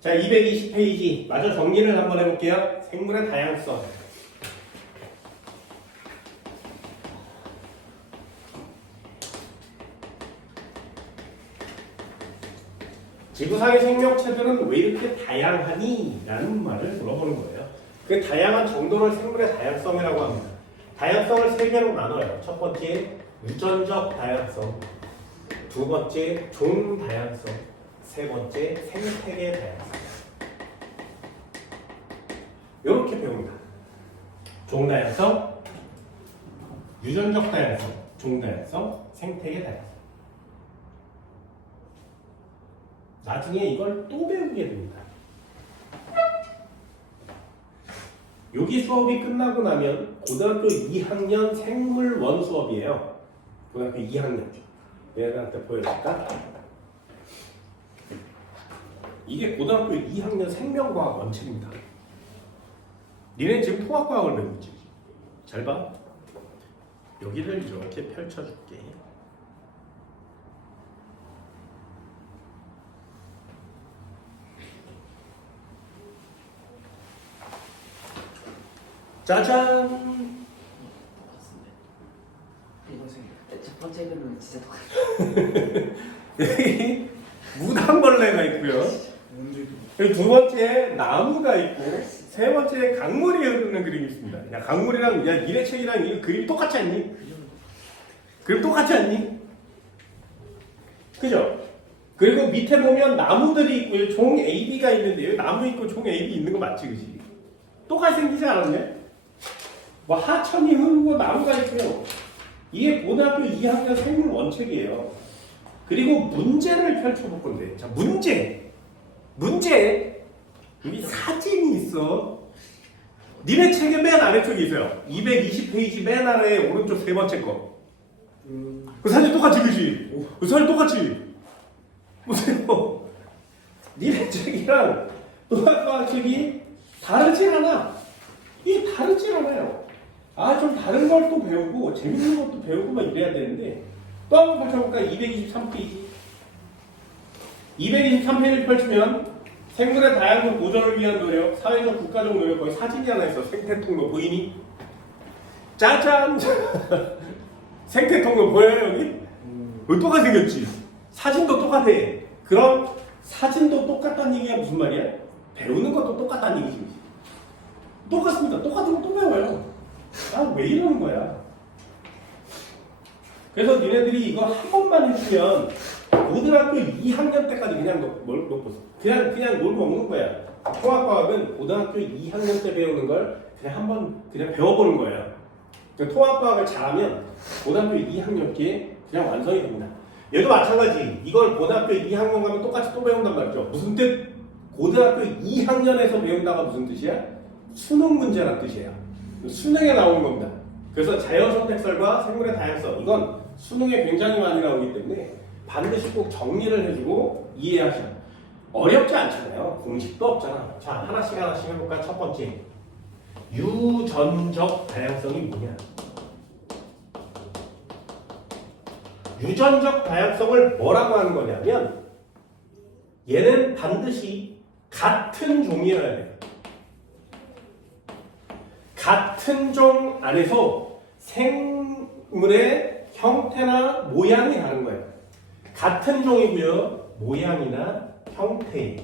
자, 220페이지 마저 정리를 한번 해볼게요. 생물의 다양성. 지구상의 생명체들은 왜 이렇게 다양하니? 라는 말을 물어보는 거예요. 그 다양한 정도를 생물의 다양성이라고 합니다. 다양성을 세 개로 나눠요. 첫 번째, 유전적 다양성. 두 번째, 종 다양성. 세 번째, 생태계 다양성. 이렇게 배웁니다. 종 다양성, 유전적 다양성, 종 다양성, 생태계 다양성. 나중에 이걸 또 배우게 됩니다. 여기 수업이 끝나고 나면 고등학교 2학년 생물원 수업이에요. 고등학교 2학년죠. 얘들한테 보여줄까? 이게 고등학교 2학년 생명과학 원칙입니다. 니네 지금 통합과학을 배우고 있지? 잘 봐. 여기를 이렇게 펼쳐줄게. 짜잔! 첫 번째 이름은 진짜 똑같아. 여기 무당벌레가 있고요. 여기 두 번째 나무가 있고 세 번째 강물이 흐르는 그림이 있습니다. 야, 강물이랑 야, 니네 책이랑 이 그림 똑같지 않니? 그림 똑같지 않니? 그죠? 그리고 밑에 보면 나무들이 있고요. 종 AB가 있는데 여기 나무 있고 종 AB 있는 거 맞지, 그지? 똑같이 생기지 않았냐? 뭐 하천이 흐르고 나무가 있고요. 이게 고등학교 2학년 생물 원칙이에요. 그리고 문제를 펼쳐볼 건데, 자, 문제. 여기 사진이 있어. 니네 책의 맨 아래쪽에 있어요. 220페이지 맨 아래 오른쪽 세 번째 거. 그 사진 똑같이, 그지? 그 사진 똑같이. 보세요. 니네 책이랑 도학과학 책이 다르진 않아. 이게 다르진 않아요. 아, 좀 다른 걸 또 배우고 재밌는 것도 배우고 막 이래야 되는데 또 한번 펼쳐볼까? 223페이지. 223페이지를 펼치면 생물의 다양성 보존을 위한 노력, 사회적 국가적 노력, 거기 사진이 하나 있어. 생태통로 보이니? 짜잔! 생태통로 보여요 여기? 똑같이 생겼지? 사진도 똑같아. 그럼 사진도 똑같다는 얘기가 무슨 말이야? 배우는 것도 똑같다는 얘기지. 똑같습니다. 똑같은 거 또 배워요. 아, 왜 이러는 거야? 그래서 니네들이 이거 한 번만 해주면 고등학교 2학년 때까지 그냥 그냥 놀고 먹는 거야. 통합과학은 고등학교 2학년 때 배우는 걸 그냥 한번 그냥 배워보는 거예요. 통합과학을 잘하면 고등학교 2학년기에 그냥 완성이 됩니다. 얘도 마찬가지. 이걸 고등학교 2학년 가면 똑같이 또 배운단 말이죠. 무슨 뜻? 고등학교 2학년에서 배운다가 무슨 뜻이야? 수능 문제란 뜻이에요. 수능에 나오는 겁니다. 그래서 자연선택설과 생물의 다양성, 이건 수능에 굉장히 많이 나오기 때문에 반드시 꼭 정리를 해주고 이해하셔. 어렵지 않잖아요. 공식도 없잖아. 자, 하나씩 해볼까? 첫 번째, 유전적 다양성이 뭐냐? 유전적 다양성을 뭐라고 하는 거냐면 얘는 반드시 같은 종이어야 돼요. 같은 종 안에서 생물의 형태나 모양이 다른 거예요. 같은 종이고요. 모양이나 형태,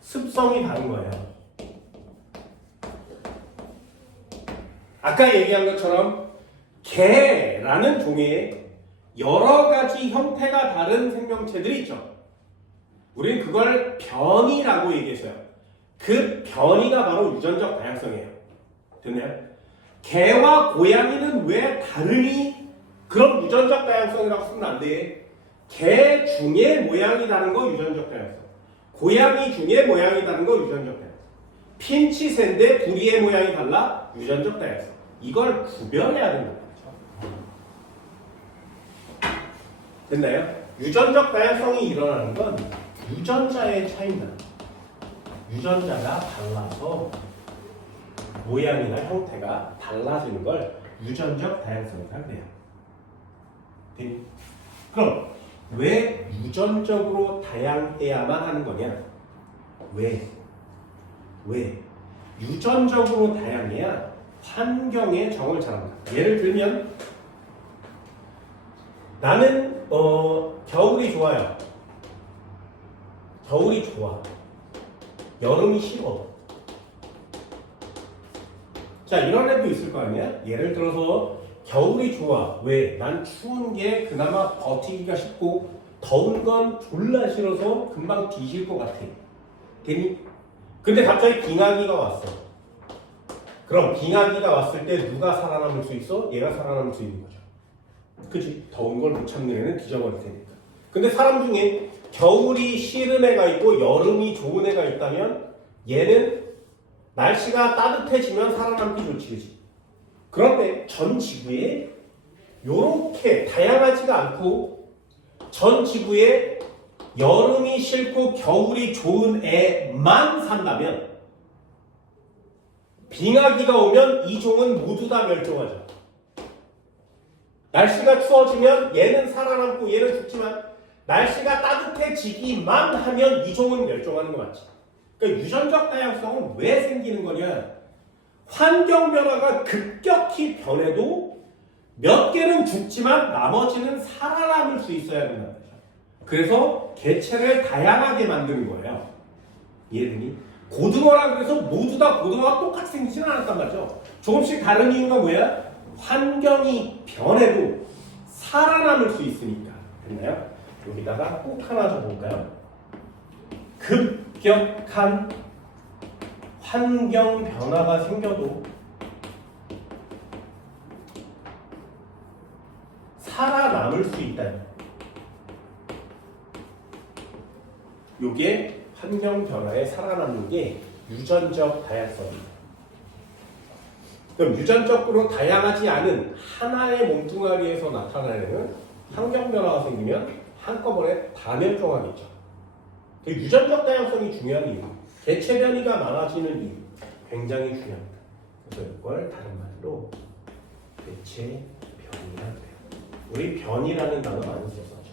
습성이 다른 거예요. 아까 얘기한 것처럼 개라는 종에 여러 가지 형태가 다른 생명체들이 있죠. 우리는 그걸 변이라고 얘기했어요. 그 변이가 바로 유전적 다양성이에요. 됐나요? 개와 고양이는 왜 다르니? 그럼 유전적 다양성이라고 쓰면 안 돼. 개 중에 모양이 다른 거 유전적 다양성. 고양이 중에 모양이 다른 거 유전적 다양성. 핀치새인데 부리의 모양이 달라? 유전적 다양성. 이걸 구별해야 된다는 거죠. 됐나요? 유전적 다양성이 일어나는 건 유전자의 차이입니다. 유전자가 달라서 모양이나 형태가 달라지는 걸 유전적 다양성이라고 해요. 그럼 왜 유전적으로 다양해야만 하는 거냐? 왜? 유전적으로 다양해야 환경에 적응을 잘합니다. 예를 들면 나는 겨울이 좋아요. 겨울이 좋아. 여름이 싫어. 자, 이런 애도 있을 거 아니야? 예를 들어서 겨울이 좋아. 왜? 난 추운 게 그나마 버티기가 쉽고 더운 건 졸라 싫어서 금방 뒤질 것 같아. 되니? 근데 갑자기 빙하기가 왔어. 그럼 빙하기가 왔을 때 누가 살아남을 수 있어? 얘가 살아남을 수 있는 거죠. 그치? 더운 걸 못 참는 애는 뒤져버릴 테니까. 근데 사람 중에 겨울이 싫은 애가 있고 여름이 좋은 애가 있다면 얘는 날씨가 따뜻해지면 살아남기 좋지, 그치? 그런데 전 지구에 요렇게 다양하지가 않고 전 지구에 여름이 싫고 겨울이 좋은 애만 산다면 빙하기가 오면 이 종은 모두 다 멸종하죠. 날씨가 추워지면 얘는 살아남고 얘는 죽지만 날씨가 따뜻해지기만 하면 이 종은 멸종하는 거 맞지? 그러니까 유전적 다양성은 왜 생기는 거냐? 환경 변화가 급격히 변해도 몇 개는 죽지만 나머지는 살아남을 수 있어야 된다는 거죠. 그래서 개체를 다양하게 만드는 거예요. 이해되니? 고등어라 그래서 모두 다 고등어가 똑같이 생기지는 않았단 말이죠. 조금씩 다른 이유가 뭐야? 환경이 변해도 살아남을 수 있으니까. 됐나요? 여기다가 꼭 하나 적어볼까요? 급격한 환경 변화가 생겨도 살아남을 수 있다. 요게 환경 변화에 살아남는 게 유전적 다양성입니다. 그럼 유전적으로 다양하지 않은 하나의 몸뚱아리에서 나타나는 환경 변화가 생기면 한꺼번에 다 멸종하겠죠. 유전적 다양성이 중요한 이유, 개체 변이가 많아지는 이유 굉장히 중요합니다. 그래서 이걸 다른 말로 개체 변이라고 해요. 우리 변이라는 단어 많이 썼었죠.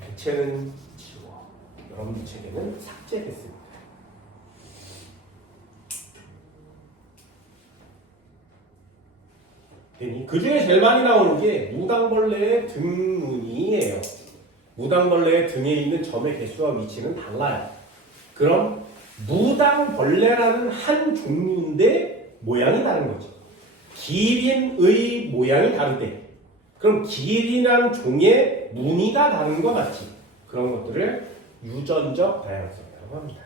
개체는 지워, 여러분 책에는 삭제됐습니다. 그 중에 제일 많이 나오는 게 무당벌레의 등무늬예요. 무당벌레의 등에 있는 점의 개수와 위치는 달라요. 그럼 무당벌레라는 한 종류인데 모양이 다른 거죠. 기린의 모양이 다르대. 그럼 기린이라는 종의 무늬가 다른 거 맞지? 그런 것들을 유전적 다양성이라고 합니다.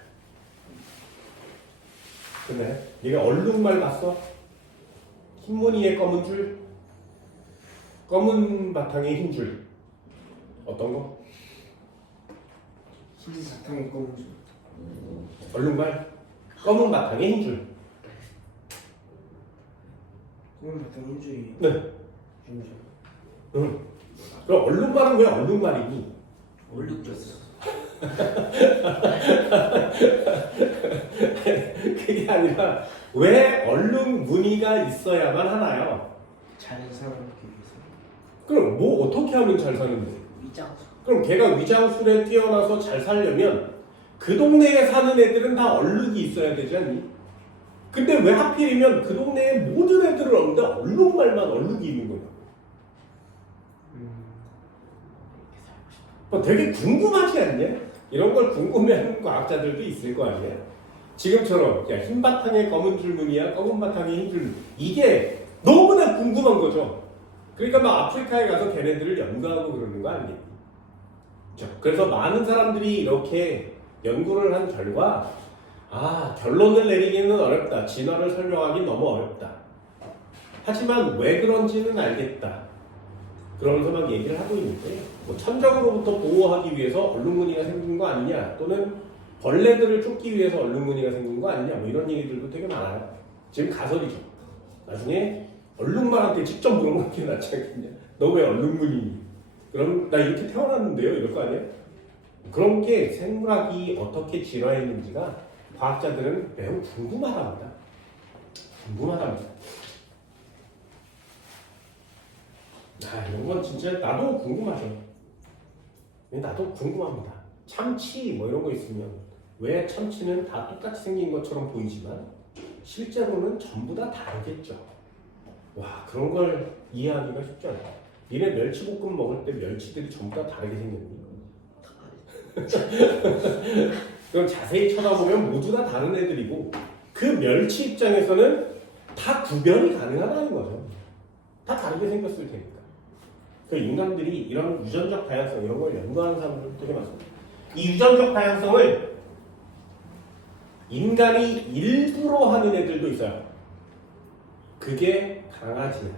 근데 얘가 얼룩말 봤어? 흰 무늬에 검은 줄, 검은 바탕에 흰 줄. 어떤 거? 흰 바탕에 검은 줄. 얼룩말, 검은 바탕에 흰 줄. 검은 바탕에 흰 줄이. 네. 흰 줄. 응. 그럼 얼룩말은 왜 얼룩말이니? 얼룩졌어. 그게 아니라 왜 얼룩 무늬가 있어야만 하나요? 잘 살아남기 위해서. 그럼 뭐 어떻게 하면 잘 사는데? 위장수. 그럼 걔가 위장술에 뛰어나서 잘 살려면 그 동네에 사는 애들은 다 얼룩이 있어야 되지 않니? 근데 왜 하필이면 그 동네에 모든 애들을 얻는데 얼룩말만 얼룩이 있는 거야? 되게 궁금하지 않냐? 이런 걸 궁금해하는 과학자들도 있을 거 아니야? 지금처럼 야, 흰 바탕에 검은 줄 무늬야, 검은 바탕에 흰 줄 무늬. 이게 너무나 궁금한 거죠. 그러니까 막 아프리카에 가서 걔네들을 연구하고 그러는 거 아니겠니? 그래서 많은 사람들이 이렇게 연구를 한 결과 결론을 내리기는 어렵다. 진화를 설명하기 너무 어렵다. 하지만 왜 그런지는 알겠다. 그러면서 막 얘기를 하고 있는데 뭐 천적으로부터 보호하기 위해서 얼룩무늬가 생긴 거 아니냐, 또는 벌레들을 쫓기 위해서 얼룩무늬가 생긴 거 아니냐, 뭐 이런 얘기들도 되게 많아요. 지금 가설이죠. 나중에 얼룩말한테 직접 물어보는 게 낫지 않겠냐. 너 왜 얼룩무늬니? 그럼 나 이렇게 태어났는데요? 이럴 거 아니에요? 그런 게 생물학이 어떻게 진화했는지가 과학자들은 매우 궁금하답니다. 궁금하답니다. 이런 건 진짜 나도 궁금하죠. 나도 궁금합니다. 참치 뭐 이런 거 있으면 왜 참치는 다 똑같이 생긴 것처럼 보이지만 실제로는 전부 다 다르겠죠. 와, 그런 걸 이해하기가 쉽지 않아. 니네 멸치볶음 먹을 때 멸치들이 전부 다 다르게 생겼니? 그럼 자세히 쳐다보면 모두 다 다른 애들이고 그 멸치 입장에서는 다 구별이 가능하다는 거죠. 다 다르게 생겼을 테니까. 그 인간들이 이런 유전적 다양성 이런 걸 연구하는 사람들 되게 많습니다. 이 유전적 다양성을 인간이 일부러 하는 애들도 있어요. 그게 강아지야.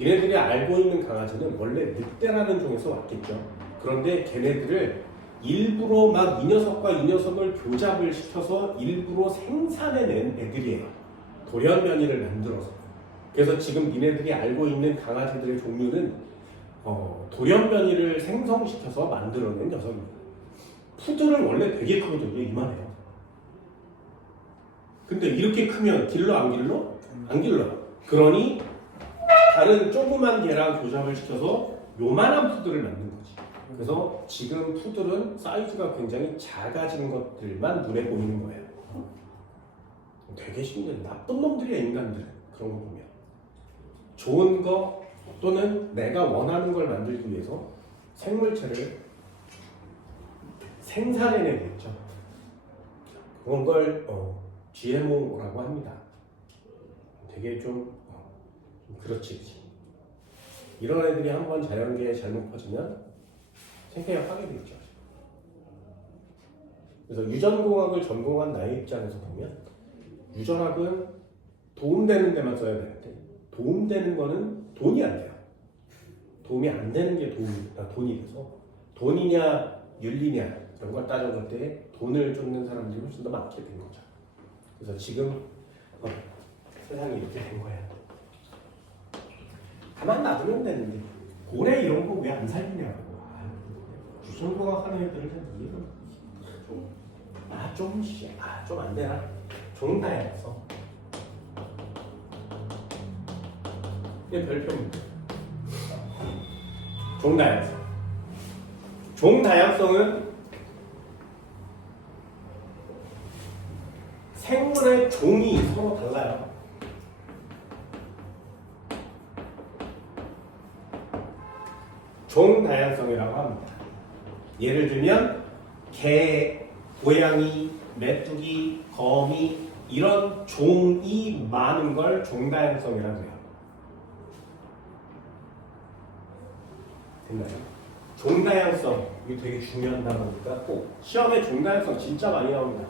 얘네들이 알고 있는 강아지는 원래 늑대라는 종에서 왔겠죠. 그런데 걔네들을 일부러 막 이 녀석과 이 녀석을 교잡을 시켜서 일부러 생산해낸 애들이에요. 돌연변이를 만들어서. 그래서 지금 니네들이 알고 있는 강아지들의 종류는 돌연변이를 생성시켜서 만들어낸 녀석입니다. 푸들은 원래 되게 크거든요. 이만해요. 근데 이렇게 크면 길러 안 길러? 안 길러. 그러니 다른 조그만 개랑 교잡을 시켜서 요만한 푸들을 만든 거지. 그래서 지금 푸들은 사이즈가 굉장히 작아진 것들만 눈에 보이는 거예요. 되게 신기해. 나쁜 놈들이야, 인간들은. 그런 거 보면. 좋은 거 또는 내가 원하는 걸 만들기 위해서 생물체를 생산해내겠죠. 그런 걸 GMO라고 합니다. 되게 좀 그렇지. 이런 애들이 한번 자연계에 잘못 퍼지면 생태계가 파괴되죠. 그래서 유전공학을 전공한 나의 입장에서 보면 유전학은 도움되는 데만 써야 되는데 도움되는 거는 돈이 안 돼요. 도움이 안 되는 게 돈이 돼서 돈이냐 윤리냐 이런 걸 따져볼 때 돈을 쫓는 사람들이 훨씬 더 많게 된 거죠. 그래서 지금 세상이 이렇게 된 거야. 가만 놔두면 되는데 고래 이런 거 왜 안 살리냐고. 유전공학 하는 애들을 이해가 좀 안 되나? 종다양성. 이게 별표입니다. 종다양성. 종다양성은 생물의 종이 서로 달라요. 종다양성이라고 합니다. 예를 들면 개, 고양이, 메뚜기, 거미 이런 종이 많은 걸 종다양성이라고 해요. 됐나요? 종다양성 이거 되게 중요한 단어니까 꼭 시험에 종다양성 진짜 많이 나옵니다.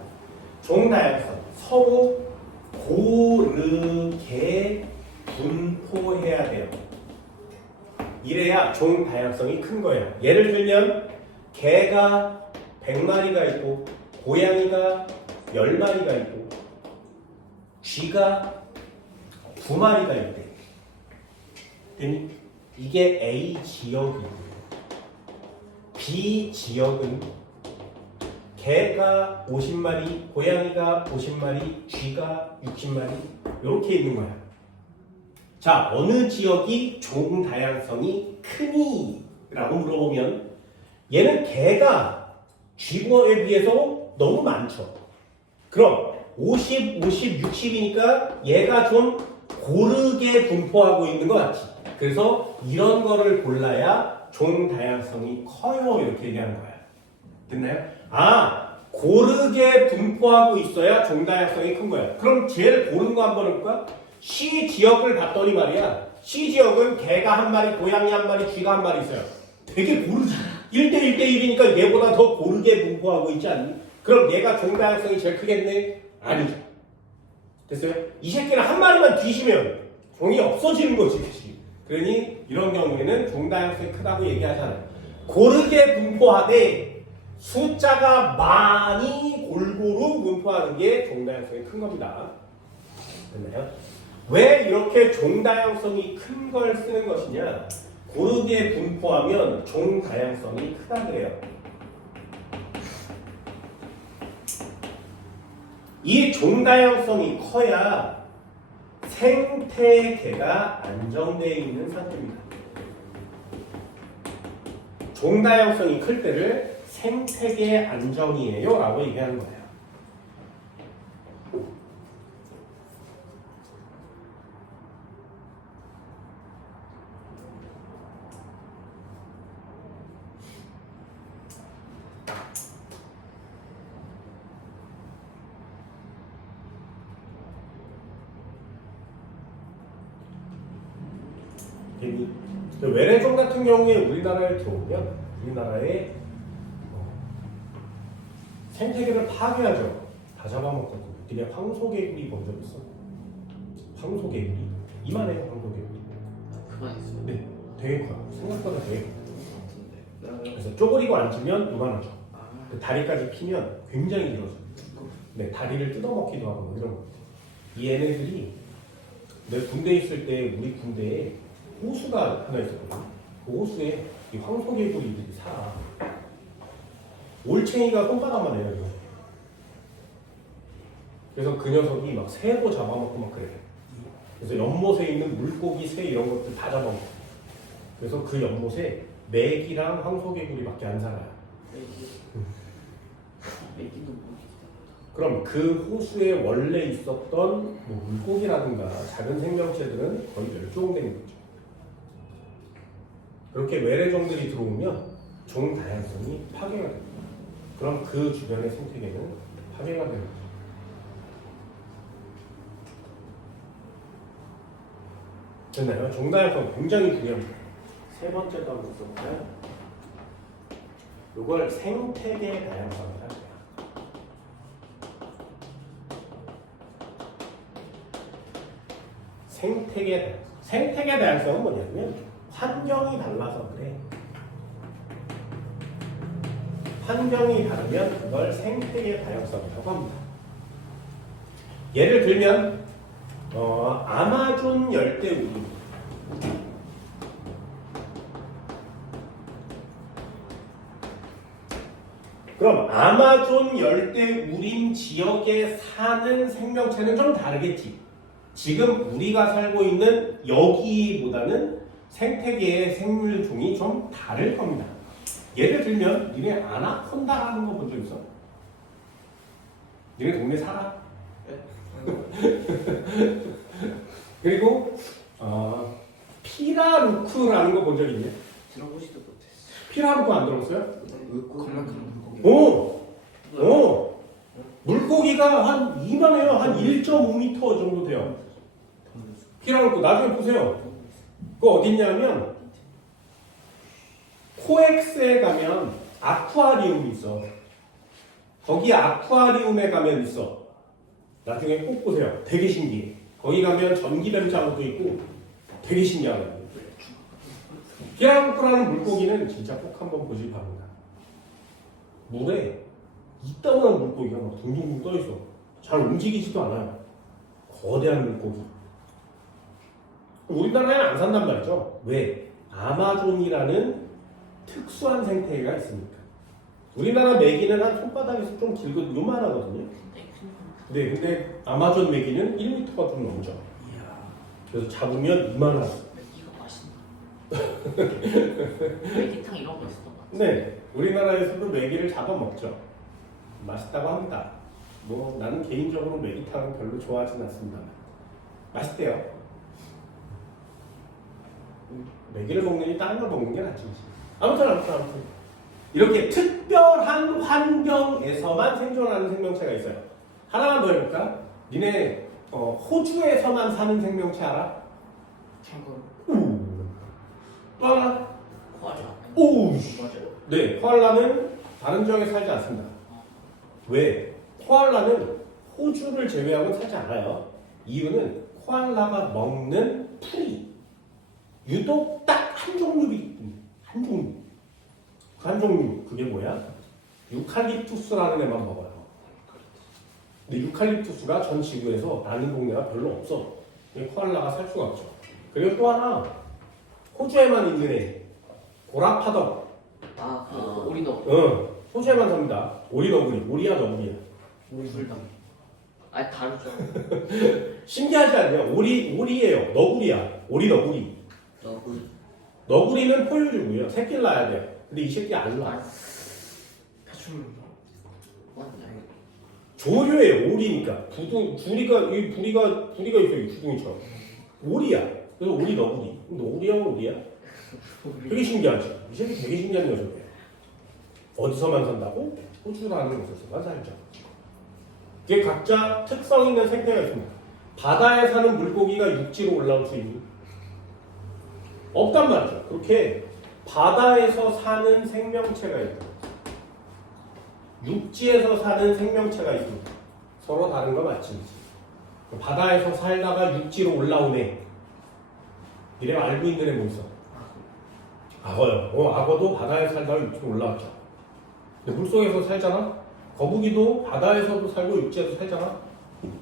종다양성 서로 고르게 분포해야 돼요. 이래야 종다양성이 큰 거예요. 예를 들면 개가 100마리가 있고 고양이가 10마리가 있고 쥐가 2마리가 있대. 이게 A 지역이고요. B 지역은 개가 50마리, 고양이가 50마리, 쥐가 60마리 이렇게 있는 거야. 자, 어느 지역이 종 다양성이 크니? 라고 물어보면 얘는 개가 쥐거에 비해서 너무 많죠. 그럼 50, 50, 60이니까 얘가 좀 고르게 분포하고 있는 것 같지. 그래서 이런 거를 골라야 종 다양성이 커요. 이렇게 얘기하는 거야. 됐나요? 고르게 분포하고 있어야 종 다양성이 큰 거야. 그럼 제일 고른 거 한번 해볼까? C 지역을 봤더니 말이야. C 지역은 개가 한 마리, 고양이 한 마리, 쥐가 한 마리 있어요. 되게 고르지. 1대 1대 1이니까 얘보다 더 고르게 분포하고 있지 않니? 그럼 얘가 종 다양성이 제일 크겠네? 아니죠. 됐어요? 이 새끼는 한 마리만 뒤지면 종이 없어지는 거지. 그치? 그러니 이런 경우에는 종 다양성이 크다고 얘기하잖아요. 고르게 분포하되 숫자가 많이 골고루 분포하는 게 종 다양성이 큰 겁니다. 됐나요? 왜 이렇게 종 다양성이 큰 걸 쓰는 것이냐? 고르게 분포하면 종 다양성이 크다 그래요. 이 종 다양성이 커야 생태계가 안정되어 있는 상태입니다. 종 다양성이 클 때를 생태계 안정이에요 라고 얘기하는 거예요. 외래종 같은 경우에 우리나라에 들어오면 우리나라의 생태계를 파괴하죠. 다 잡아먹거든요. 그냥 황소개구리 본 적 있어? 황소개구리? 이만해요, 황소개구리. 그만했어요. 네, 되게 커요. 생각보다 되게 커요. 같은데. 그래서 쪼그리고 앉으면 요만하죠. 아, 그 다리까지 피면 굉장히 길어져요. 네, 다리를 뜯어먹기도 하고 뭐 이런 거. 이 얘네들이 내 군대 있을 때 우리 군대에 호수가 하나 있었거든요. 그 호수에 이 황소개구리들이 살아. 올챙이가 손바닥만 해요. 이거. 그래서 그 녀석이 막 새도 잡아먹고 막 그래요. 그래서 연못에 있는 물고기, 새 이런 것들 다 잡아먹고. 그래서 그 연못에 메기랑 황소개구리밖에 안 살아요. 메기는 뭐지? 그럼 그 호수에 원래 있었던 뭐 물고기라든가 작은 생명체들은 거의 멸종된 거죠. 그렇게 외래종들이 들어오면 종 다양성이 파괴가 됩니다. 그럼 그 주변의 생태계는 파괴가 되는 거죠. 됐나요? 종 다양성 굉장히 중요합니다. 세 번째도 한번 써볼까요? 이걸 생태계 다양성이라고 해요. 생태계 다양성은 뭐냐면 환경이 달라서 그래. 환경이 다르면 그걸 생태계 다양성이라고 합니다. 예를 들면 아마존 열대우림. 그럼 아마존 열대우림 지역에 사는 생명체는 좀 다르겠지. 지금 우리가 살고 있는 여기보다는 생태계의 생물종이 좀 다를 겁니다. 예를 들면 니네 아나콘다 하는 거 본 적 있어? 니네 동네 살아? 그리고 피라루크라는 거 본 적 있냐? 들어보지도 못했어. 피라루크 안 들어봤어요? 겁나 큰 물고기. 오! 물고기가 한 이만해요. 한 1.5m 정도 돼요. 피라루크 나중에 보세요. 그거 어딨냐면 코엑스에 가면 아쿠아리움이 있어. 거기 아쿠아리움에 가면 있어. 나중에 꼭 보세요. 되게 신기해. 거기 가면 전기뱀장어도 있고 되게 신기하거든요. 피라루크라는 물고기는 진짜 꼭 한번 보실 바랍니다. 물에 이따만한 물고기가 막 둥둥둥 떠있어. 잘 움직이지도 않아요. 거대한 물고기. 우리나라에는 안 산단 말이죠. 왜? 아마존이라는 특수한 생태계가 있으니까. 우리나라 메기는 한 손바닥에서 좀 길고 요만하거든요. 네, 근데 아마존 메기는 1m가 좀 넘죠. 그래서 잡으면 이만하죠. 메기가 맛있나? 메기탕 이런 거 있었던 것 같아. 네, 우리나라에서도 메기를 잡아먹죠. 맛있다고 합니다. 뭐 나는 개인적으로 메기탕은 별로 좋아하진 않습니다. 맛있대요. 메기를 먹느니 다른 걸 먹는 게 낫지. 아무튼 이렇게 특별한 환경에서만 생존하는 생명체가 있어요. 하나만 더 해볼까? 니네 호주에서만 사는 생명체 알아? 캥거루. 또 하나? 코알라. 오! 맞아요? 네, 코알라는 다른 지역에 살지 않습니다. 왜? 코알라는 호주를 제외하고 살지 않아요. 이유는 코알라가 먹는 풀이 유독 딱 한 종류이 있군요. 한 종류. 그 한 종류 그게 뭐야? 유칼립투스라는 애만 먹어요. 근데 유칼립투스가 전 지구에서 나는 동네가 별로 없어. 코알라가 살 수가 없죠. 그리고 또 하나 호주에만 있는 애 고라파덕. 그 오리너. 호주에만 삽니다. 오리너구리. 오리야 너구리야. 둘 다. 아니 다르죠. 신기하지 않냐? 오리예요. 너구리야. 오리 너구리. 너구리. 너구리는 포유류고요. 새끼를 낳아야 돼요. 근데 이 새끼 안 낳아. 맞나요? 조류예요. 오리니까. 부리가 있어요. 주둥이처럼. 오리야. 그래서 오리 너구리. 오리야? 되게 신기하죠. 이 새끼 되게 신기한 녀석이에요. 어디서만 산다고? 호주라는 곳에서만 살죠. 이게 각자 특성 있는 생태가 있습니다. 바다에 사는 물고기가 육지로 올라올 수 있는 없단 말이죠. 그렇게 바다에서 사는 생명체가 있고 육지에서 사는 생명체가 있습니다. 서로 다른 거 맞지? 바다에서 살다가 육지로 올라오네. 이래 알고 있는 애 뭐 있어? 악어요. 악어도 바다에 살다가 육지로 올라왔죠. 근데 물속에서 살잖아. 거북이도 바다에서도 살고 육지에서 살잖아.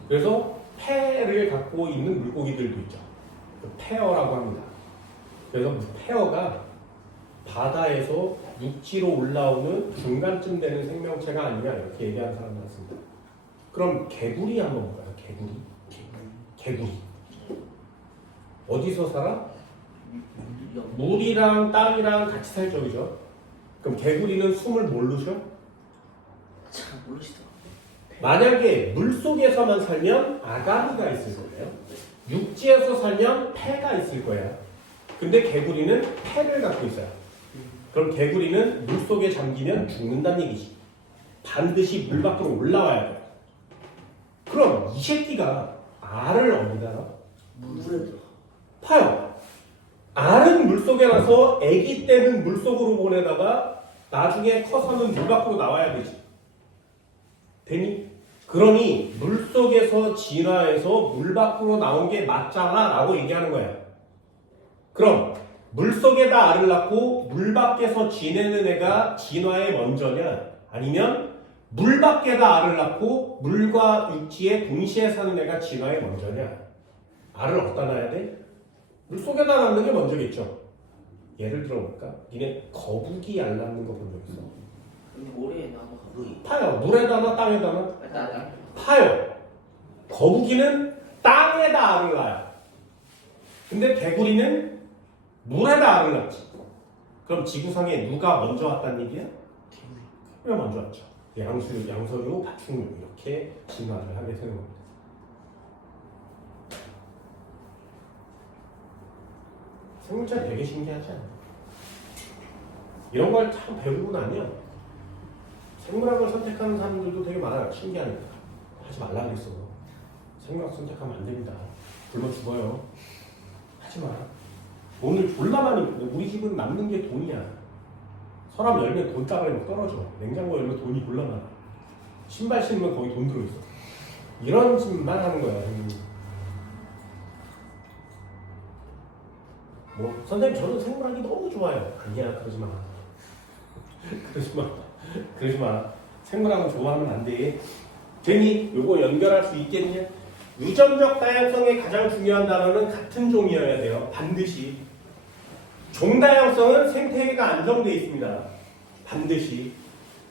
그래서 폐를 갖고 있는 물고기들도 있죠. 페어라고 합니다. 그래서 페어가 바다에서 육지로 올라오는 중간쯤 되는 생명체가 아니냐 이렇게 얘기하는 사람이 많습니다. 그럼 개구리 한번 볼까요? 개구리. 어디서 살아? 물이랑 땅이랑 같이 살 적이죠. 그럼 개구리는 숨을 뭘로 쉬어? 잘 모르시더라고요. 만약에 물속에서만 살면 아가미가 있을 거예요. 육지에서 살면 폐가 있을 거예요. 근데 개구리는 폐를 갖고 있어요. 그럼 개구리는 물속에 잠기면 죽는다는 얘기지. 반드시 물 밖으로 올라와야 돼요. 그럼 이 새끼가 알을 어디다 놔? 물에 들어. 파요. 알은 물속에 가서 아기 때는 물속으로 보내다가 나중에 커서는 물 밖으로 나와야 되지. 되니? 그러니 물속에서 진화해서 물 밖으로 나온 게 맞잖아 라고 얘기하는 거야. 그럼 물속에다 알을 낳고 물 밖에서 지내는 애가 진화에 먼저냐? 아니면 물 밖에다 알을 낳고 물과 육지에 동시에 사는 애가 진화에 먼저냐? 알을 어디다 놔야 돼? 물속에다 낳는 게 먼저겠죠. 예를 들어볼까? 니네 거북이 알 낳는 거 본 적 있어? 근데 모래에 나도 거북이. 파요. 물에다 놔 땅에다 놔? 나 파요. 거북이는 땅에다 알을 낳아요. 근데 개구리는 물에다 알을 낳지. 그럼 지구상에 누가 먼저 왔다는 얘기야? 개구리가 먼저 왔죠. 양서류, 파충류 이렇게 진화를 하게 되는 겁니다. 생물체 되게 신기하지 않아요? 이런 걸 참 배우고 나면 생물학을 선택하는 사람들도 되게 많아요. 신기하니까. 하지 말라 그랬어. 생물학 선택하면 안 됩니다. 굶어 죽어요. 하지 마. 돈을 졸라 많이, 우리 집은 남는 게 돈이야. 서랍 열면 돈다발이 막 떨어져. 냉장고 열면 돈이 졸라 많아. 신발 신으면 거기 돈 들어있어. 이런 짓만 하는 거야. 뭐 선생님 저는 생물학이 너무 좋아요. 아니야, 그러지 마. 그러지 마. 생물학은 좋아하면 안 돼. 괜히 요거 연결할 수 있겠냐? 유전적 다양성의 가장 중요한 단어는 같은 종이어야 돼요. 반드시. 종 다양성은 생태계가 안정되어 있습니다. 반드시.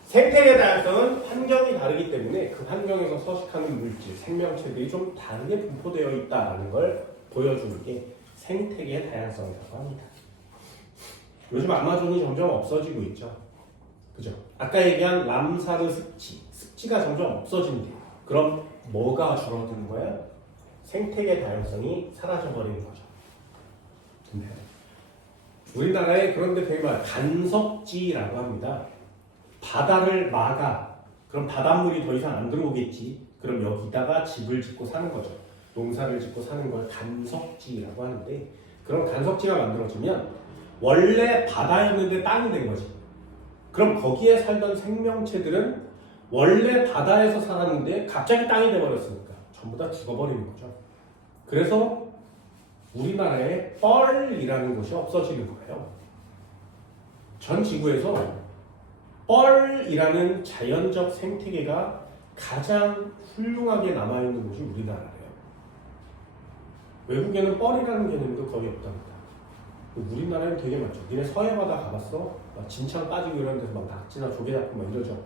생태계 다양성은 환경이 다르기 때문에 그 환경에서 서식하는 물질, 생명체들이 좀 다르게 분포되어 있다는 걸 보여주는 게 생태계 다양성이라고 합니다. 요즘 아마존이 점점 없어지고 있죠. 그죠? 아까 얘기한 람사르 습지가 점점 없어진대요. 그럼 뭐가 줄어드는 거야? 생태계 다양성이 사라져버리는 거죠. 근데 우리나라에 그런 데 되게 많아요. 간섭지라고 합니다. 바다를 막아. 그럼 바닷물이 더 이상 안 들어오겠지. 그럼 여기다가 집을 짓고 사는 거죠. 농사를 짓고 사는 걸 간섭지라고 하는데, 그런 간섭지가 만들어지면 원래 바다였는데 땅이 된 거지. 그럼 거기에 살던 생명체들은 원래 바다에서 살았는데 갑자기 땅이 돼버렸으니까 전부 다 죽어버리는 거죠. 그래서 우리나라에 뻘이라는 것이 없어지는 거예요. 전 지구에서 뻘이라는 자연적 생태계가 가장 훌륭하게 남아있는 곳이 우리나라예요. 외국에는 뻘이라는 개념도 거의 없답니다. 우리나라에는 되게 많죠. 니네 서해바다 가봤어? 막 진창 빠지고 이런 데서 막 낙지나 조개 잡고 막 이러죠.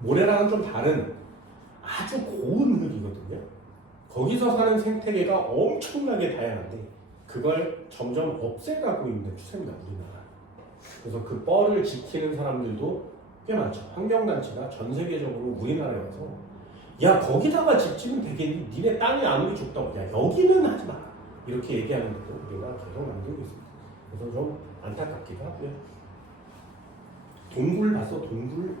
모래랑은 좀 다른 아주 고운 흙이거든요. 거기서 사는 생태계가 엄청나게 다양한데 그걸 점점 없애가고 있는 추세입니다, 우리나라. 그래서 그 뻘을 지키는 사람들도 꽤 많죠. 환경단체가 전 세계적으로 우리나라에 와서 야 거기다가 집 지으면 되겠니? 니네 땅이 아무리 좁다고 야 여기는 하지 마 이렇게 얘기하는 것도 우리가 계속 만들고 있습니다. 그래서 좀 안타깝기도 하고요. 동굴 봤어? 동굴?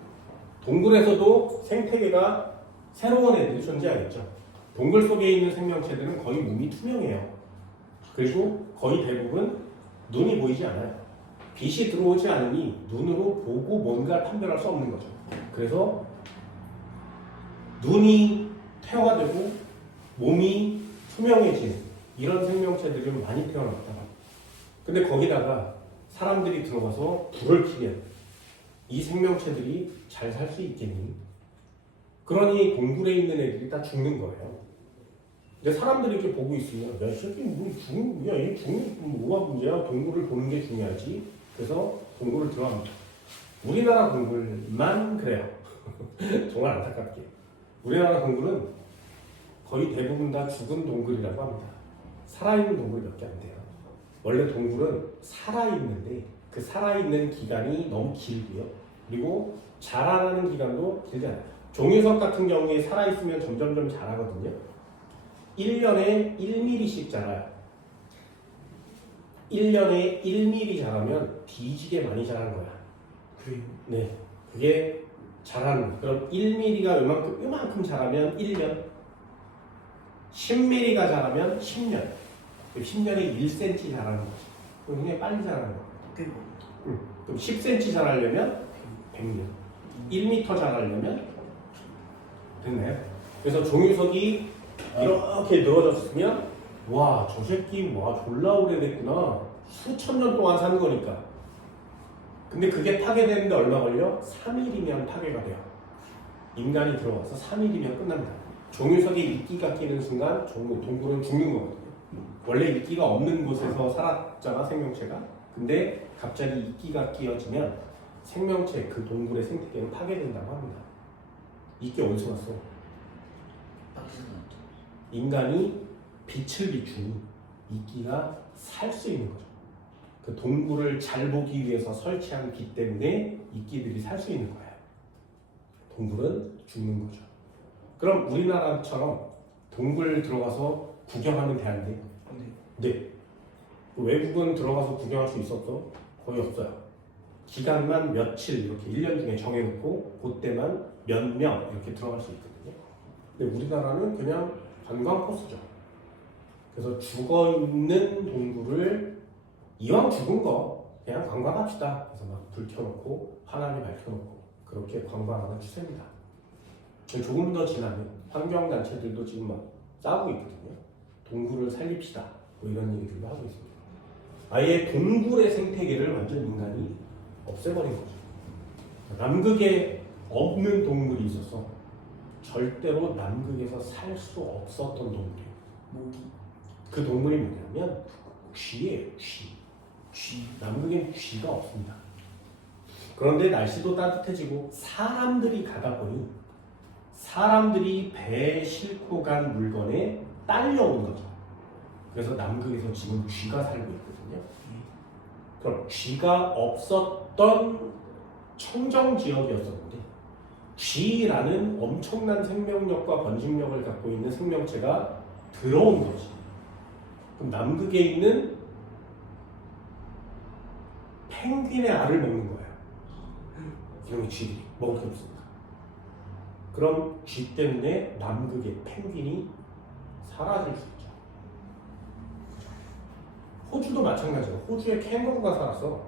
동굴에서도 생태계가 새로운 애들이 존재하겠죠. 동굴 속에 있는 생명체들은 거의 몸이 투명해요. 그리고 거의 대부분 눈이 보이지 않아요. 빛이 들어오지 않으니 눈으로 보고 뭔가를 판별할 수 없는 거죠. 그래서 눈이 퇴화가 되고 몸이 투명해지는 이런 생명체들이 많이 태어났다. 근데 거기다가 사람들이 들어가서 불을 켜면 이 생명체들이 잘 살 수 있겠니? 그러니 동굴에 있는 애들이 다 죽는 거예요. 근데 사람들이 이렇게 보고 있으면 야, 이 새끼 이 죽는 뭐가 문제야? 동굴을 보는 게 중요하지. 그래서 동굴을 들어갑니다. 우리나라 동굴만 그래요. 정말 안타깝게. 우리나라 동굴은 거의 대부분 다 죽은 동굴이라고 합니다. 살아있는 동굴이 몇 개 안 돼요. 원래 동굴은 살아있는데 그 살아있는 기간이 너무 길고요. 그리고 자라나는 기간도 길지 않아요. 종유석 같은 경우에 살아있으면 점점점 자라거든요. 1년에 1mm씩 자라요. 1년에 1mm 자라면 뒤지게 많이 자란 거야. 그래요? 네. 그게 자라는 그럼 1mm가 이만큼 자라면 1년 10mm가 자라면 10년 10년에 1cm 자라는 거지. 그럼 굉장히 빨리 자라는 거야. 꽤 뭐. 그럼 10cm 자라려면 100년 1m 자라려면 됐나요? 그래서 종유석이 이렇게 늘어졌으면 와 저 새끼 와 졸라 오래됐구나 수천 년 동안 산 거니까. 근데 그게 파괴되는데 얼마 걸려? 3일이면 파괴가 돼요. 인간이 들어와서 3일이면 끝납니다. 종유석에 이끼가 끼는 순간 동굴은 죽는 거거든요. 원래 이끼가 없는 곳에서 살았잖아 생명체가. 근데 갑자기 이끼가 끼어지면 생명체 그 동굴의 생태계는 파괴된다고 합니다. 이끼 어디서 났어? 밖에서 나왔죠. 인간이 빛을 비추니 이끼가 살 수 있는 거죠. 그 동굴을 잘 보기 위해서 설치한 빛 때문에 이끼들이 살 수 있는 거예요. 동굴은 죽는 거죠. 그럼 우리나라처럼 동굴 들어가서 구경하면 돼, 안 돼? 네. 외국은 들어가서 구경할 수 있었어? 거의 없어요. 기간만 며칠 이렇게 1년 중에 정해놓고 그때만 몇 명 이렇게 들어갈 수 있거든요. 근데 우리나라는 그냥 관광 코스죠. 그래서 죽어있는 동굴을 이왕 죽은 거 그냥 관광합시다. 그래서 막 불 켜놓고花火 밝혀놓고 그렇게 관광하는 추세입니다. 조금 더 지나면 환경단체들도 지금 막 싸우고 있거든요. 동굴을 살립시다. 뭐 이런 얘기들도 하고 있습니다. 아예 동굴의 생태계를 완전 인간이 없애버린 거죠. 남극에 없는 동물이 있어서 절대로 남극에서 살 수 없었던 동물이에요. 모기. 그 동물이 뭐냐면 쥐예요. 쥐. 남극엔 쥐가 없습니다. 그런데 날씨도 따뜻해지고 사람들이 가다 보니 사람들이 배에 싣고 간 물건에 딸려오는 거죠. 그래서 남극에서 지금 쥐가 살고 있거든요. 그럼 쥐가 없었던 청정 지역이었었는데 쥐라는 엄청난 생명력과 번식력을 갖고 있는 생명체가 들어온 거지. 그럼 남극에 있는 펭귄의 알을 먹는 거예요. 이런 쥐들이 먹을 게 없으니까. 그럼 쥐 때문에 남극의 펭귄이 사라질 수 있죠. 호주도 마찬가지예요. 호주에 캥거루가 살았어.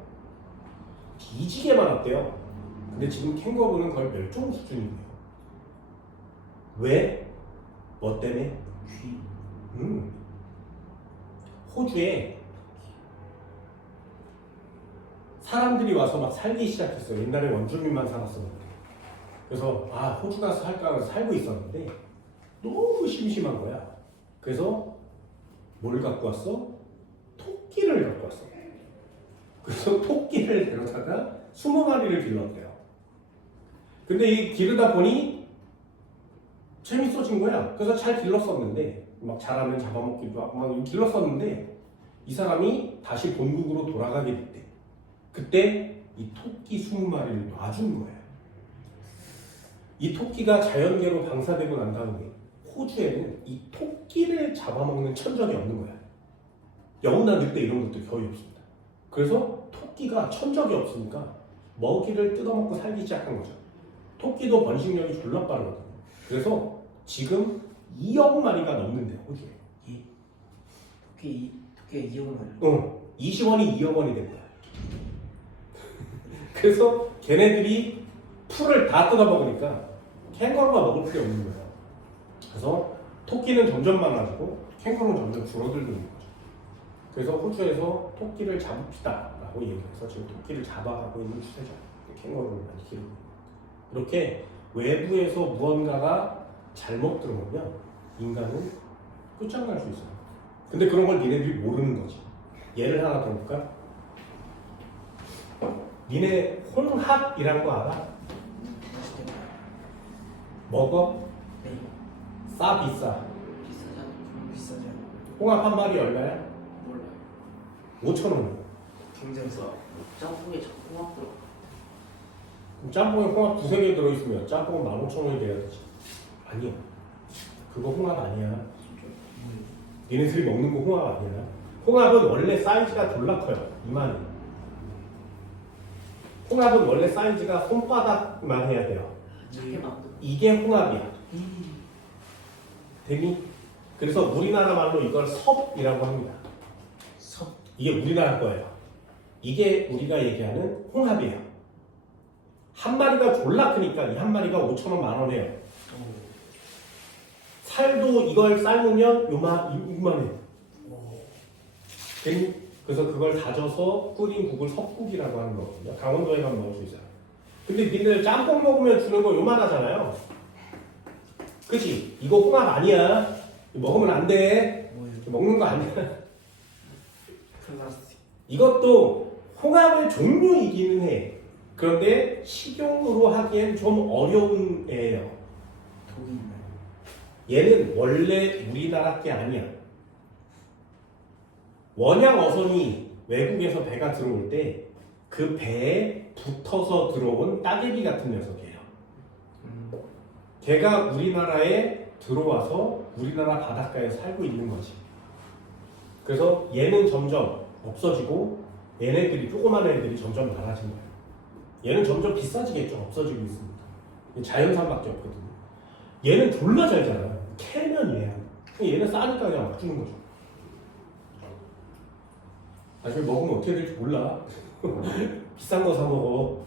뒤지게 많았대요. 근데 지금 캥거루는 거의 멸종 수준이에요. 왜? 뭐 때문에? 쥐. 호주에 사람들이 와서 막 살기 시작했어요. 옛날에 원주민만 살았었는데. 그래서 아 호주 가서 살까 해서 살고 있었는데 너무 심심한 거야. 그래서 뭘 갖고 왔어? 토끼를 갖고 왔어. 그래서 토끼를 데려다가 20마리를 길렀대요. 근데 이 기르다 보니 재밌어진 거야. 그래서 잘 길렀었는데 막 자라면 잡아먹기도 하고 막 길렀었는데 이 사람이 다시 본국으로 돌아가게 됐대. 그때 이 토끼 20마리를 놔준 거예요. 이 토끼가 자연계로 방사되고 난 다음에 호주에는 이 토끼를 잡아먹는 천적이 없는 거야. 영웅난 늑대 이런 것도 거의 없습니다. 그래서 토끼가 천적이 없으니까 먹이를 뜯어먹고 살기 시작한 거죠. 토끼도 번식력이 졸라 빠르거든요. 그래서 지금 2억 마리가 넘는데 호주에. 토끼 2억을 말이야. 20원이 2억 원이 됐다. 그래서 걔네들이 풀을 다 뜯어먹으니까 캥거루가 먹을 게 없는 거예요. 그래서 토끼는 점점 많아지고 캥거루는 점점 줄어들고 있는 거죠. 그래서 호주에서 토끼를 잡읍시다 라고 얘기해서 지금 토끼를 잡아가고 있는 추세죠. 캥거루를 많이 기르고 있는 거죠. 이렇게 외부에서 무언가가 잘못 들어오면 인간은 끝장날 수 있어요. 근데 그런 걸 니네들이 모르는 거지. 예를 하나 더 볼까? 니네 홍합이란 거 알아? 먹어? 네. 싸 비싸? 비싸잖아. 비싸지 않아. 홍합 한 마리 얼마야? 몰라요. 5,000원. 굉장히 싸. 짬뽕에 자꾸 막 들어. 그럼 짬뽕에 홍합 두세 개 들어있으면 짬뽕은 15,000원이 돼야 되지. 아니야. 그거 홍합 아니야. 얘네들이 먹는 거 홍합 아니야. 홍합은 원래 사이즈가 졸라 커요. 이만해. 홍합은 원래 사이즈가 손바닥만 해야 돼요. 작게 만들어. 이게 홍합이야. 되니? 그래서 우리나라 말로 이걸 섭이라고 합니다. 섭. 이게 우리나라 거예요. 이게 우리가 얘기하는 홍합이에요. 한 마리가 졸라 크니까 이 한 마리가 5,000원, 만원 해요. 살도 이걸 삶으면 요만해. 되니? 그래서 그걸 다져서 끓인 국을 섭국이라고 하는 거거든요. 강원도에 가면 먹을 수 있어요. 근데 니들 짬뽕 먹으면 주는 거 요만하잖아요. 그치? 이거 홍합 아니야. 이거 먹으면 안 돼. 먹는 거 아니야. 플라스틱. 이것도 홍합의 종류이기는 해. 그런데 식용으로 하기엔 좀 어려운 애예요. 독이 있나요? 얘는 원래 우리나라 게 아니야. 원양 어선이 외국에서 배가 들어올 때 그 배에 붙어서 들어온 따개비 같은 녀석이에요. 걔가 우리나라에 들어와서 우리나라 바닷가에 살고 있는 거지. 그래서 얘는 점점 없어지고 얘네들이 조그만 애들이 점점 많아진 거예요. 얘는 점점 비싸지겠죠. 없어지고 있습니다. 자연산밖에 없거든요. 얘는 졸라 잘 자라요. 캐면 얘야. 얘는 싸니까 그냥 막 주는 거죠. 나중에 먹으면 어떻게 될지 몰라. 비싼 거 사 먹어.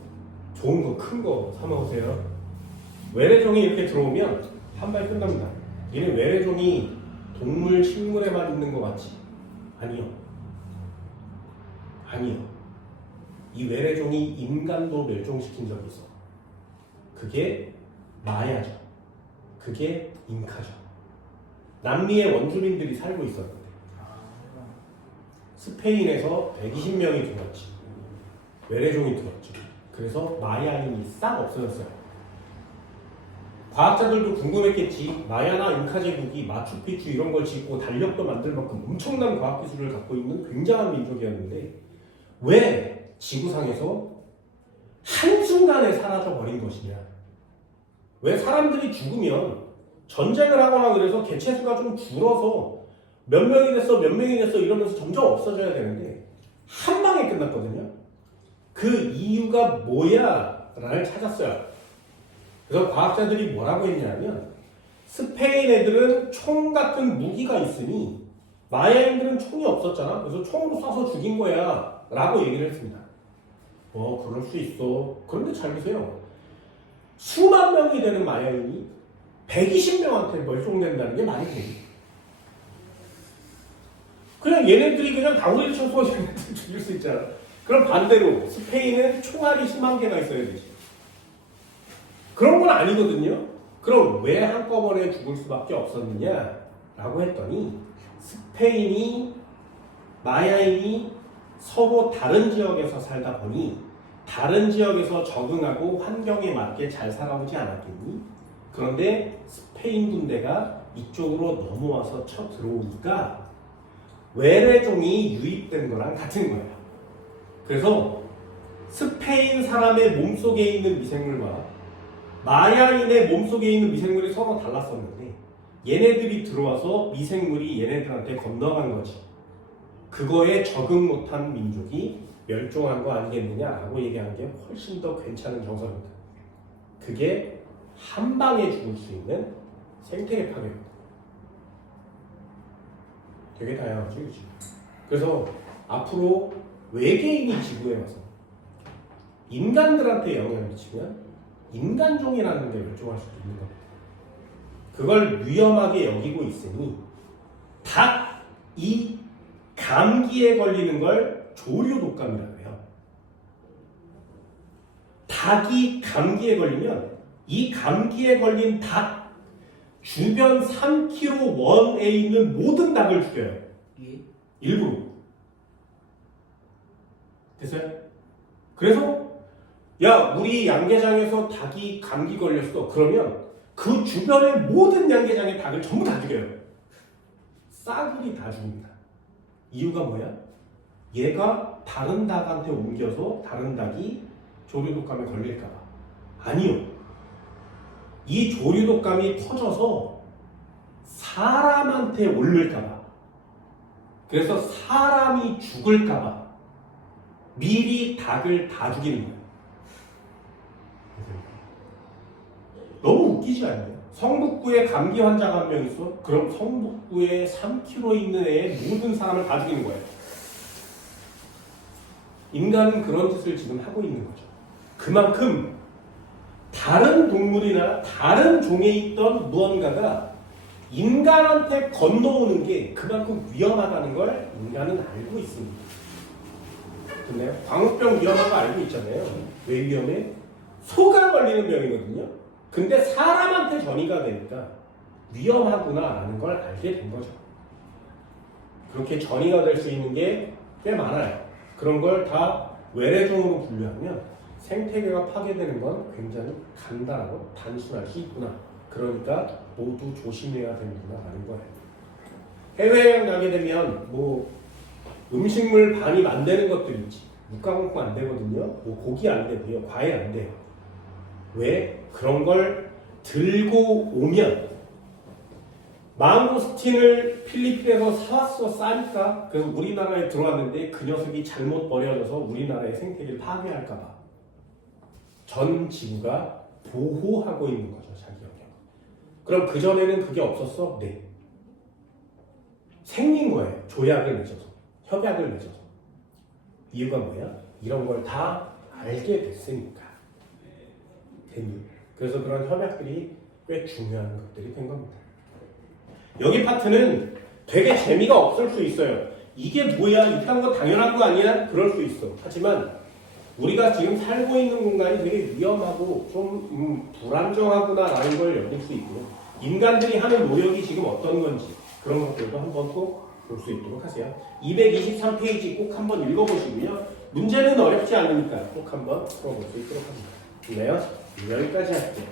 좋은 거, 큰 거 사 먹으세요. 외래종이 이렇게 들어오면 한 발 끝납니다. 얘는 외래종이 동물, 식물에만 있는 것 같지? 아니요. 이 외래종이 인간도 멸종시킨 적이 있어. 그게 마야죠. 그게 잉카죠. 남미의 원주민들이 살고 있었는데 스페인에서 120명이 들어왔지. 외래종이 들어왔죠. 그래서 마야인이 싹 없어졌어요. 과학자들도 궁금했겠지. 마야나 잉카 제국이 마추픽추 이런 걸 짓고 달력도 만들 만큼 엄청난 과학기술을 갖고 있는 굉장한 민족이었는데 왜 지구상에서 한순간에 사라져버린 것이냐. 왜 사람들이 죽으면 전쟁을 하거나 그래서 개체수가 좀 줄어서 몇 명이 됐어 이러면서 점점 없어져야 되는데 한 방에 끝났거든요. 그 이유가 뭐야? 라를 찾았어요. 그래서 과학자들이 뭐라고 했냐면 스페인 애들은 총 같은 무기가 있으니 마야인들은 총이 없었잖아. 그래서 총으로 쏴서 죽인 거야 라고 얘기를 했습니다. 그럴 수 있어. 그런데 잘 보세요. 수만 명이 되는 마야인이 120명한테 멸종된다는 게 말이 돼요. 그냥 얘네들이 그냥 다우리를 쳐서 얘네들 죽일 수 있잖아. 그럼 반대로 스페인은 총알이 10만 개가 있어야 되지. 그런 건 아니거든요. 그럼 왜 한꺼번에 죽을 수밖에 없었느냐? 라고 했더니 스페인이 마야인이 서로 다른 지역에서 살다 보니 다른 지역에서 적응하고 환경에 맞게 잘 살아오지 않았겠니? 그런데 스페인 군대가 이쪽으로 넘어와서 쳐 들어오니까 외래종이 유입된 거랑 같은 거예요. 그래서 스페인 사람의 몸속에 있는 미생물과 마야인의 몸속에 있는 미생물이 서로 달랐었는데 얘네들이 들어와서 미생물이 얘네들한테 건너간 거지. 그거에 적응 못한 민족이 멸종한 거 아니겠느냐라고 얘기하는 게 훨씬 더 괜찮은 정설입니다. 그게 한 방에 죽을 수 있는 생태계 파괴입니다. 되게 다양하죠, 그치? 그래서 앞으로 외계인이 지구에 와서 인간들한테 영향을 미치면 인간종이라는 게 멸종할 수도 있는 겁니다. 그걸 위험하게 여기고 있으니 이 감기에 걸리는 걸 조류독감이라고 해요. 닭이 감기에 걸리면 이 감기에 걸린 닭 주변 3km 원에 있는 모든 닭을 죽여요. 예? 일부러. 됐어요? 그래서 야, 우리 양계장에서 닭이 감기 걸렸어. 그러면 그 주변의 모든 양계장의 닭을 전부 다 죽여요. 싸그리 다 죽습니다. 이유가 뭐야? 얘가 다른 닭한테 옮겨서 다른 닭이 조류독감에 걸릴까봐. 아니요. 이 조류독감이 퍼져서 사람한테 옮을까봐. 그래서 사람이 죽을까봐 미리 닭을 다 죽이는 거예요. 너무 웃기지 않나요? 성북구에 감기 환자가 한 명 있어? 그럼 성북구에 3km 있는 애의 모든 사람을 다 죽이는 거예요. 인간은 그런 짓을 지금 하고 있는 거죠. 그만큼 다른 동물이나 다른 종에 있던 무언가가 인간한테 건너오는 게 그만큼 위험하다는 걸 인간은 알고 있습니다. 근데 광우병 위험한 거 알고 있잖아요. 왜 위험해? 소가 걸리는 병이거든요. 근데 사람한테 전이가 되니까 위험하구나라는 걸 알게 된 거죠. 그렇게 전이가 될 수 있는 게 꽤 많아요. 그런 걸 다 외래종으로 분류하면 생태계가 파괴되는 건 굉장히 간단하고 단순할 수 있구나. 그러니까 모두 조심해야 되는구나라는 거예요. 해외여행 가게 되면 뭐 음식물 반입 안 되는 것들 있지. 육가공품 안 되거든요. 뭐 고기 안 되고요. 과일 안 돼요. 왜? 그런 걸 들고 오면 망고스틴을 필리핀에서 사왔어 싸니까 그래서 우리나라에 들어왔는데 그 녀석이 잘못 버려져서 우리나라의 생태계를 파괴할까봐 전 지구가 보호하고 있는 거죠. 자기 영역. 그럼 그전에는 그게 없었어? 네. 생긴 거예요. 조약을 맺어서 협약을 맺어서. 이유가 뭐야? 이런 걸 다 알게 됐으니까. 그래서 그런 협약들이 꽤 중요한 것들이 된 겁니다. 여기 파트는 되게 재미가 없을 수 있어요. 이게 뭐야? 이딴 거 당연한 거 아니야? 그럴 수 있어. 하지만 우리가 지금 살고 있는 공간이 되게 위험하고 좀 불안정하구나라는 걸 여길 수 있고요. 인간들이 하는 노력이 지금 어떤 건지 그런 것들도 한번 꼭 볼 수 있도록 하세요. 223페이지 꼭 한번 읽어보시고요. 문제는 어렵지 않으니까 꼭 한번 풀어볼 수 있도록 합니다. 그래요? 여기까지 할게요.